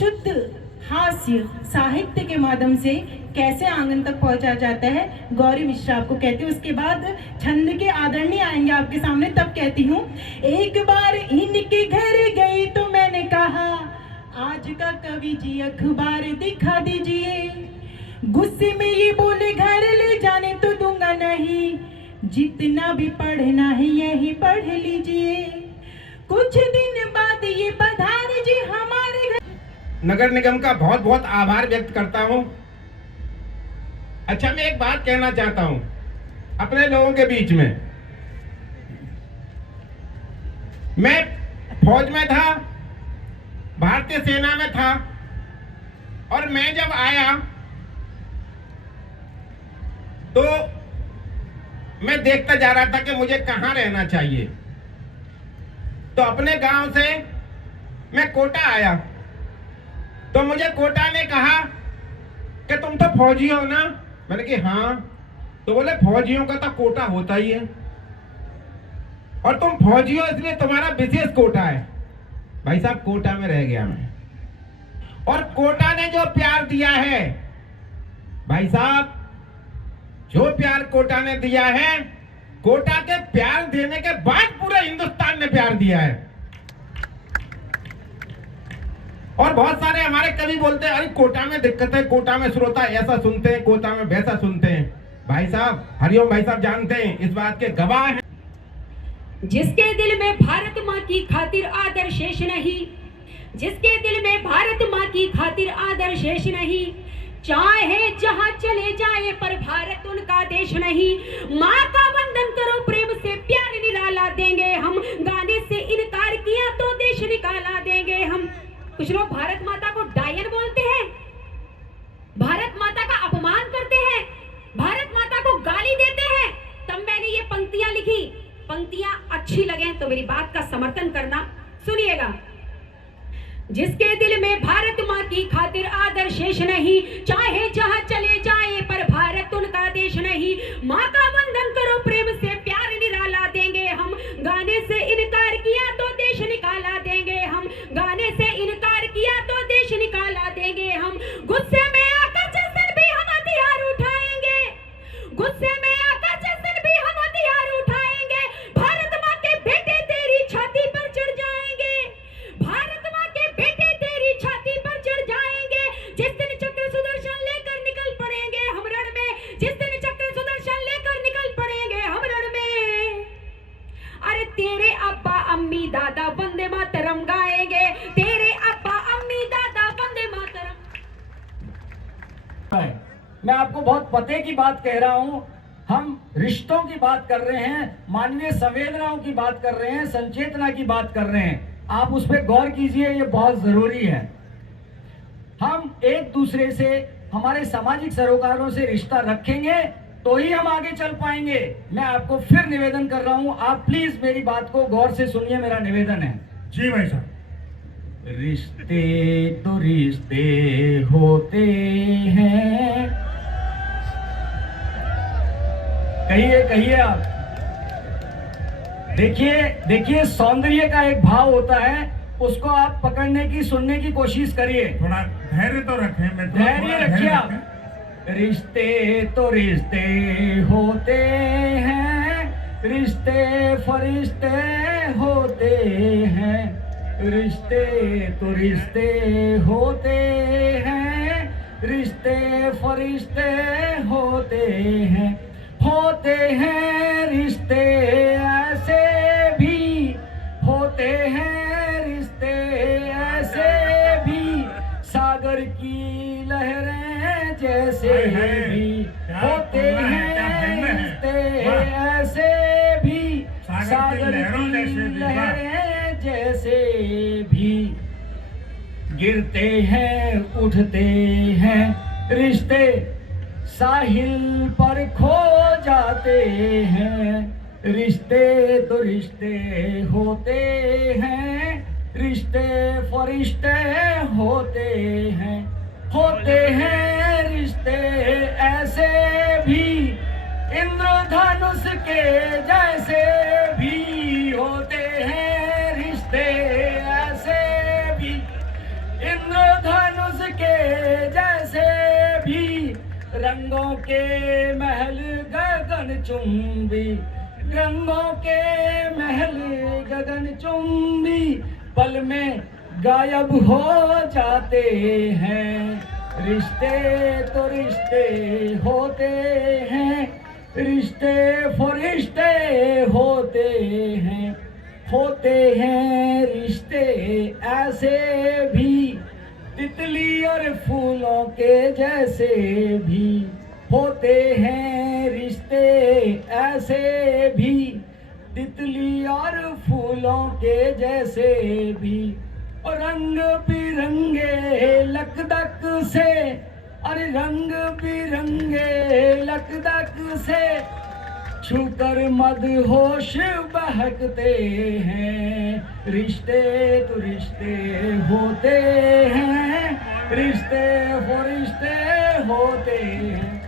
शुद्ध हास्य साहित्य के माध्यम से कैसे आंगन तक पहुंचा जाता है, गौरी मिश्रा आपको कहती हूँ। उसके बाद छंद के आदरणीय आएंगे आपके सामने, तब कहती हूँ। एक बार इनके घर गई तो मैंने कहा, आज का कवि जी अखबार दिखा दीजिए। गुस्से में ये बोले, घर ले जाने तो दूंगा नहीं, जितना भी पढ़ना है यही पढ़ लीजिए। कुछ दिन बाद ये पधार जी हमारे घर। नगर निगम का बहुत बहुत आभार व्यक्त करता हूं। अच्छा, मैं एक बात कहना चाहता हूं अपने लोगों के बीच में। मैं फौज में था, भारतीय सेना में था, और मैं जब आया तो मैं देखता जा रहा था कि मुझे कहां रहना चाहिए। तो अपने गांव से मैं कोटा आया, तो मुझे कोटा ने कहा कि तुम तो फौजी हो ना। मैंने कहा हाँ। तो बोले फौजियों का तो कोटा होता ही है, और तुम फौजी हो इसलिए तुम्हारा विशेष कोटा है। भाई साहब, कोटा में रह गया मैं, और कोटा ने जो प्यार दिया है, भाई साहब, जो प्यार कोटा ने दिया है, कोटा के प्यार देने के बाद पूरे हिंदुस्तान ने प्यार दिया है। और बहुत सारे हमारे कवि बोलते हैं, अरे कोटा में दिक्कत है, कोटा में श्रोता ऐसा सुनते हैं, कोटा में वैसा सुनते हैं। भाई साहब, हरिओम भाई साहब जानते हैं, इस बात के गवाह हैं। जिसके दिल में भारत माँ की खातिर आदर शेष नहीं, जिसके दिल में भारत माँ की खातिर आदर शेष नहीं, चाहे जहाँ चले जाए पर भारत उनका देश नहीं। माँ का वंदन करो प्रेम से, प्यार निराला देंगे हम, गाने से इनकार किया तो देश निकाला देंगे हम। कुछ लोग भारत माता को डायन बोलते हैं, भारत माता का अपमान करते हैं, भारत माता को गाली देते हैं। तब मैंने ये पंक्तियां लिखी। पंक्तियां अच्छी लगे तो मेरी बात का समर्थन करना। सुनिएगा। जिसके दिल में भारत माँ की खातिर आदर शेष नहीं, चाहे जहाँ चले जाए पर भारत उनका देश नहीं। माँ का वंदन करो प्रेम से, प्यार निराला देंगे हम, गाने से इनकार किया तो देश निकाला देंगे हम, गाने से इनकार किया तो देश निकाला देंगे हम। गुस्से में आकर जैसे भी हम हथियार उठाएंगे, गुस्से में आकर जैसे भी हम हथियार उठाएंगे। भारत माँ के बेटे तेरी छाती पर चढ़ जाएंगे, भारत माँ के बेटे तेरी छाती पर चढ़ जाएंगे। जिस दिन चक्र सुदर्शन लेकर निकल पड़ेंगे हम रण में, जिस दिन चक्र सुदर्शन लेकर निकल पड़ेंगे हम रण में। अरे तेरे अब्बा अम्मी दादा वंदे मातरम गाएंगे, तेरे अब्बा अम्मी दादा वंदे मातरम। मैं आपको बहुत पते की बात कह रहा हूं। हम रिश्तों की बात कर रहे हैं, मानवीय संवेदनाओं की बात कर रहे हैं, संचेतना की बात कर रहे हैं। आप उस पर गौर कीजिए, ये बहुत जरूरी है। हम एक दूसरे से, हमारे सामाजिक सरोकारों से रिश्ता रखेंगे तो ही हम आगे चल पाएंगे। मैं आपको फिर निवेदन कर रहा हूं, आप प्लीज मेरी बात को गौर से सुनिए, मेरा निवेदन है। जी भाई साहब। रिश्ते तो रिश्ते होते हैं। कहिए कहिए आप। देखिए देखिए, सौंदर्य का एक भाव होता है, उसको आप पकड़ने की, सुनने की कोशिश करिए। थोड़ा धैर्य तो रखें, धैर्य रखिए आप। रिश्ते तो रिश्ते होते हैं, रिश्ते फरिश्ते होते हैं, रिश्ते तो रिश्ते होते हैं, रिश्ते फरिश्ते होते हैं। होते हैं रिश्ते ऐसे भी, होते हैं रिश्ते ऐसे भी, सागर की लहरें जैसे भी। होते हैं रिश्ते ऐसे भी, सागर की लहरें जैसे भी। गिरते हैं उठते हैं रिश्ते, साहिल पर खो जाते हैं। रिश्ते तो रिश्ते होते हैं, रिश्ते फरिश्ते होते हैं। होते हैं रिश्ते ऐसे भी, इंद्रधनुष के जैसे भी। होते हैं रिश्ते ऐसे भी, इंद्रधनुष रंगों के महल गगन चुंबी, रंगों के महल गगन चुंबी पल में गायब हो जाते हैं। रिश्ते तो रिश्ते होते हैं, रिश्ते फरिश्ते होते हैं, होते हैं रिश्ते ऐसे भी, तितली और फूलों के जैसे भी, होते हैं रिश्ते ऐसे भी, तितली और फूलों के जैसे भी। और रंग बिरंगे लकदक से, अरे रंग बिरंगे लकदक से छूकर मदहोश बहकते हैं। रिश्ते तो रिश्ते होते हैं, रिश्ते फरिश्ते होते हैं।